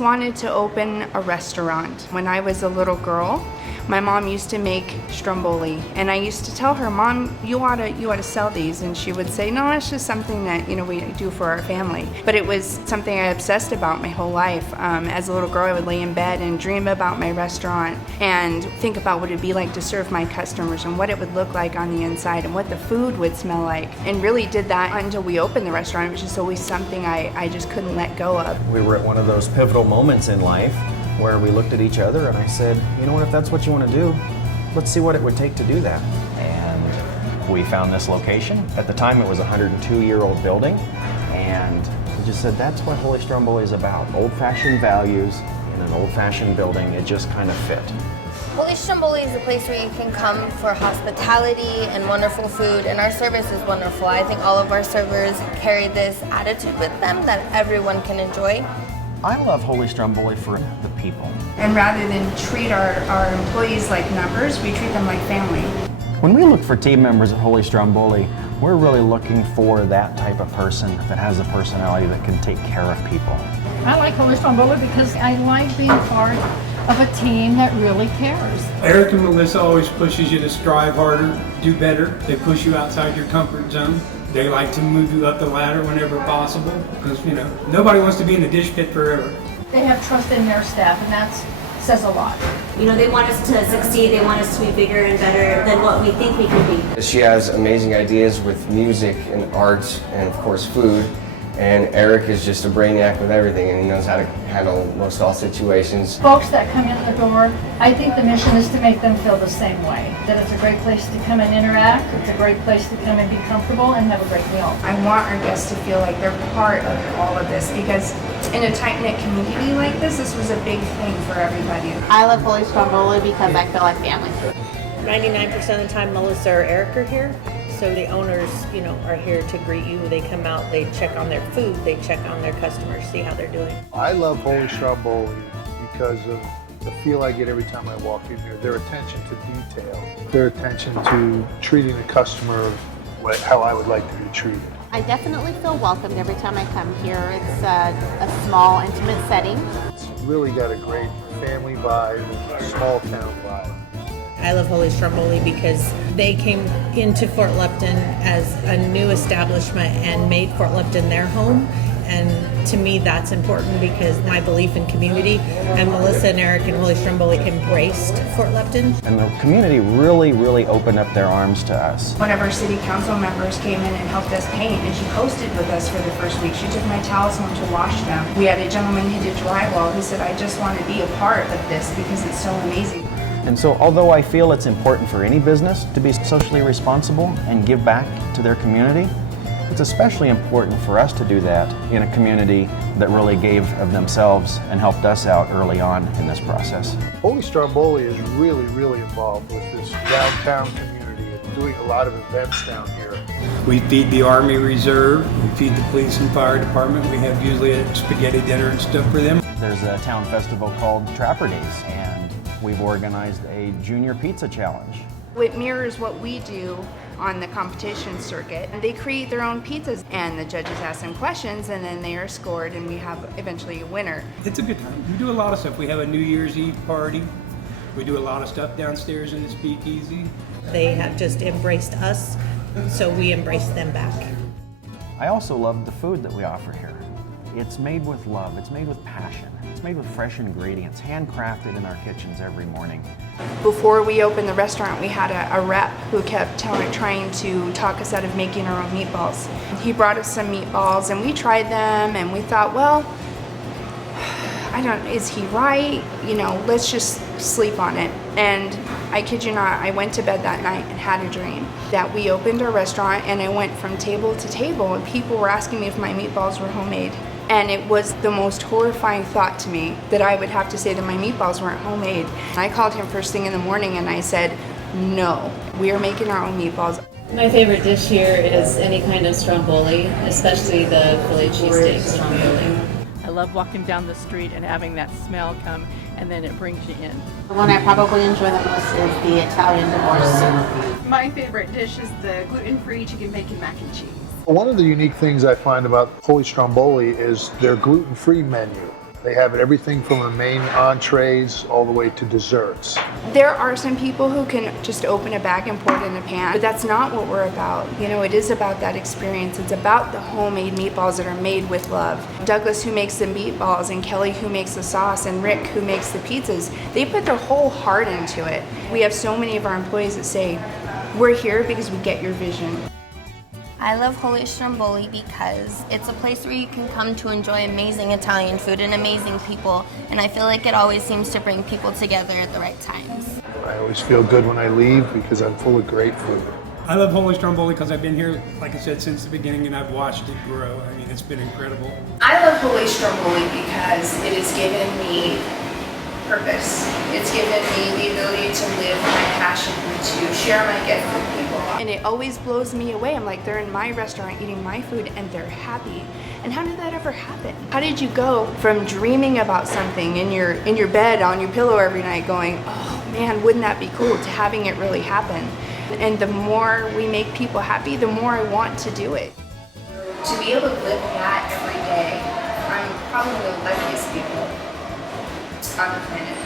always wanted to open a restaurant. When I was a little girl, my mom used to make Stromboli, and I used to tell her, "Mom, you ought to sell these," and she would say, "No, it's just something that we do for our family." But it was something I obsessed about my whole life. As a little girl, I would lay in bed and dream about my restaurant and think about what it'd be like to serve my customers and what it would look like on the inside and what the food would smell like, and really did that until we opened the restaurant. It was just always something I just couldn't let go of. We were at one of those pivotal moments in life where we looked at each other and I said, you know what, if that's what you want to do, let's see what it would take to do that. And we found this location. At the time it was a 102-year-old building, and we just said that's what Holy Stromboli is about. Old-fashioned values in an old-fashioned building. It just kind of fit. Holy Stromboli is a place where you can come for hospitality and wonderful food, and our service is wonderful. I think all of our servers carry this attitude with them that everyone can enjoy. I love Holy Stromboli for the people. And rather than treat our employees like numbers, we treat them like family. When we look for team members at Holy Stromboli, we're really looking for that type of person that has a personality that can take care of people. I like Holy Stromboli because I like being part of a team that really cares. Eric and Melissa always pushes you to strive harder, do better. They push you outside your comfort zone. They like to move you up the ladder whenever possible because, nobody wants to be in the dish pit forever. They have trust in their staff, and that says a lot. They want us to succeed. They want us to be bigger and better than what we think we can be. She has amazing ideas with music and arts and, of course, food. And Eric is just a brainiac with everything, and he knows how to handle most all situations. Folks that come in the door, I think the mission is to make them feel the same way. That it's a great place to come and interact, it's a great place to come and be comfortable and have a great meal. I want our guests to feel like they're part of all of this, because in a tight-knit community like this was a big thing for everybody. I love Holy Stromboli because I feel like family. 99% of the time Melissa or Eric are here. So the owners, are here to greet you. They come out, they check on their food, they check on their customers, see how they're doing. I love Holy Stromboli because of the feel I get every time I walk in here. Their attention to detail, their attention to treating the customer how I would like to be treated. I definitely feel welcomed every time I come here. It's a small, intimate setting. It's really got a great family vibe, small town vibe. I love Holy Stromboli because they came into Fort Lupton as a new establishment and made Fort Lupton their home. And to me, that's important because my belief in community, and Melissa and Eric and Holy Stromboli embraced Fort Lupton. And the community really, really opened up their arms to us. One of our city council members came in and helped us paint, and she hosted with us for the first week. She took my towels home to wash them. We had a gentleman who did drywall who said, "I just want to be a part of this because it's so amazing." And so although I feel it's important for any business to be socially responsible and give back to their community, it's especially important for us to do that in a community that really gave of themselves and helped us out early on in this process. Holy Stromboli is really, really involved with this downtown community and doing a lot of events down here. We feed the Army Reserve, we feed the police and fire department. We have usually a spaghetti dinner and stuff for them. There's a town festival called Trapper Days, and we've organized a junior pizza challenge. It mirrors what we do on the competition circuit. They create their own pizzas, and the judges ask them questions, and then they are scored, and we have eventually a winner. It's a good time. We do a lot of stuff. We have a New Year's Eve party. We do a lot of stuff downstairs in the speakeasy. They have just embraced us, so we embrace them back. I also love the food that we offer here. It's made with love, it's made with passion, it's made with fresh ingredients, handcrafted in our kitchens every morning. Before we opened the restaurant, we had a rep who kept trying to talk us out of making our own meatballs. He brought us some meatballs and we tried them, and we thought, well, is he right? Let's just sleep on it. And I kid you not, I went to bed that night and had a dream that we opened our restaurant, and I went from table to table and people were asking me if my meatballs were homemade. And it was the most horrifying thought to me that I would have to say that my meatballs weren't homemade. I called him first thing in the morning and I said, no, we are making our own meatballs. My favorite dish here is any kind of Stromboli, especially the Philly cheesesteak Stromboli. I love walking down the street and having that smell come, and then it brings you in. The one I probably enjoy the most is the Italian divorce soup. My favorite dish is the gluten-free chicken bacon mac and cheese. One of the unique things I find about Holy Stromboli is their gluten-free menu. They have everything from a main entrees all the way to desserts. There are some people who can just open a bag and pour it in a pan, but that's not what we're about. You know, it is about that experience. It's about the homemade meatballs that are made with love. Douglas, who makes the meatballs, and Kelly, who makes the sauce, and Rick, who makes the pizzas, they put their whole heart into it. We have so many of our employees that say, we're here because we get your vision. I love Holy Stromboli because it's a place where you can come to enjoy amazing Italian food and amazing people, and I feel like it always seems to bring people together at the right times. I always feel good when I leave because I'm full of great food. I love Holy Stromboli because I've been here, like I said, since the beginning, and I've watched it grow. I mean, it's been incredible. I love Holy Stromboli because it has given me purpose. It's given me the ability to live my passion, to share my gift with people. And it always blows me away. I'm like, they're in my restaurant eating my food and they're happy. And how did that ever happen? How did you go from dreaming about something in your bed on your pillow every night going, oh man, wouldn't that be cool, to having it really happen? And the more we make people happy, the more I want to do it. To be able to live that every day, I'm probably one of the luckiest people on the planet.